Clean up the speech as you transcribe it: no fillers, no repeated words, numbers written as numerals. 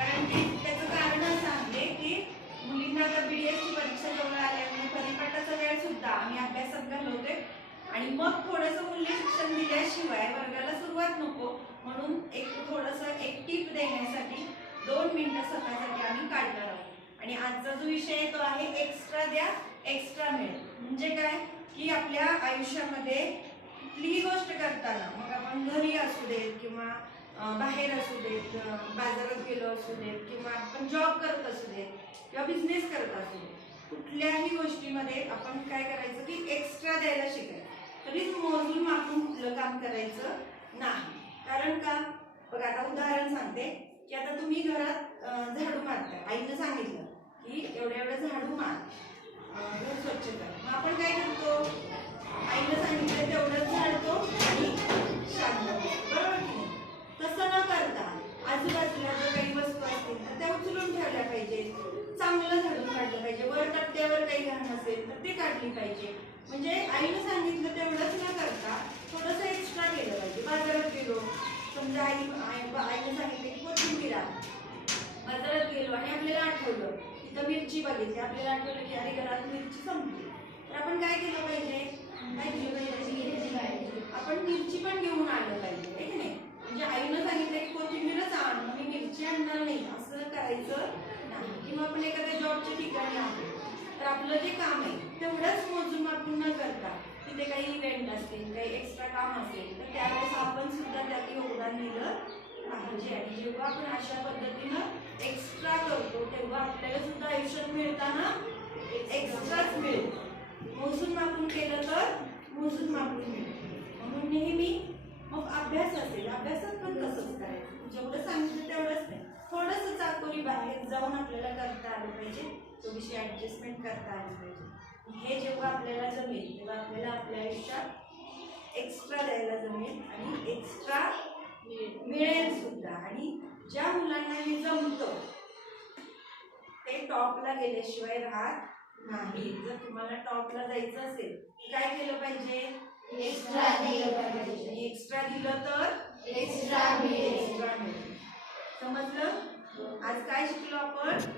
कारण की त्याचं कारण असं आहे की मुलींना आता BDSची परीक्षा जवळ आल्यामुळे परिपाठाचा वेळ सुद्धा आम्ही अभ्यासात घालवतोय आणि मग थोडंसं मूल्य शिक्षण दिल्याशिवाय वर्गाला सुरुवात नको म्हणून एक थोडंसं एक टिप देण्यासाठी 2 मिनिटं स्वतःसाठी आम्ही काढणार आहोत। आणि आजचा जो विषय आहे तो आहे एक्स्ट्रा द्या एक्स्ट्रा मिळेल। म्हणजे काय की आपल्या आयुष्यामध्ये कुठलीही गोष्ट करताना मग आपण घरी असू देत किंवा बाहेर असू देत, बाजारात गेलो असू देत किंवा आपण जॉब करत असू देत किंवा बिझनेस करत असू देत, कुठल्याही गोष्टीमध्ये आपण काय करायचं की एक्स्ट्रा द्यायला शिकायचं। कधीच मोजून मापून कुठलं काम करायचं नाही। कारण का बघा आता उदाहरण सांगते की आता तुम्ही घरात झाडू मारताय, आईनं सांगितलं की एवढं एवढं झाडू मार, घर स्वच्छ कर। मग आपण काय करतो, आईनं सांगितलं तेवढंच झाडतो आणि शांत बसतो, बरोबर की नाही? तसं न करता आजूबाजूला जर काही वस्तू असतील तर त्या उचलून ठेवल्या पाहिजे, चांगलं झाडून काढलं पाहिजे, वर तट्ट्यावर काही घाण असेल तर ते काढली पाहिजे। म्हणजे आईनं सांगितलं तेवढंच न करता थोडंसं एक्स्ट्रा केलं पाहिजे। बाजारात गेलो, समजा आईनं सांगितलं की कोथिंबीर आण, बाजारात गेलो आणि आपल्याला आठवलं तिथं मिरची बघितली, आपल्याला आठवलं की अरे घरात मिरची संपली, तर आपण काय केलं पाहिजे, काय केलं पाहिजे, आपण मिरची पण घेऊन आलं पाहिजे, आहे की नाही? म्हणजे आईनं सांगितलं की कोथिंबीरच आण, मी मिरची आणणार नाही असं करायचं नाही। किंवा आपण एखाद्या जॉबच्या ठिकाणी आलो तर आपलं जे काम आहे तेवढंच मोजून मापून न करता तिथे काही इव्हेंट असतील, काही एक्स्ट्रा काम असेल तर त्यावेळेस आपण सुद्धा त्यात योगदान दिलं पाहिजे। आणि जेव्हा आपण अशा पद्धतीनं एक्स्ट्रा करतो तेव्हा आपल्याला सुद्धा आयुष्यात मिळताना एक्स्ट्राच मिळतं। मोजून मापून केलं तर मोजून मापून मिळतं। म्हणून नेहमी मग अभ्यास असेल, अभ्यासात पण तसंच करायचं, जेवढं सांगितलं तेवढंच नाही, थोडंसं चाकोरी बाहेर जाऊन आपल्याला करता आलं पाहिजे, थोडीशी ॲडजस्टमेंट करता आली पाहिजे। हे जेव्हा आपल्याला जमेल तेव्हा आपल्याला आपल्या आयुष्यात एक्स्ट्रा द्यायला जमेल आणि एक्स्ट्रा मिळेल सुद्धा। आणि ज्या मुलांना हे जमतं ते टॉपला गेल्याशिवाय राहत नाही। जर तुम्हाला टॉपला जायचं असेल काय केलं पाहिजे, एक्स्ट्रा दिलं पाहिजे। आणि एक्स्ट्रा दिलं तर एक्स्ट्रा मिळेल। समजलं? आज काय शिकलो आपण?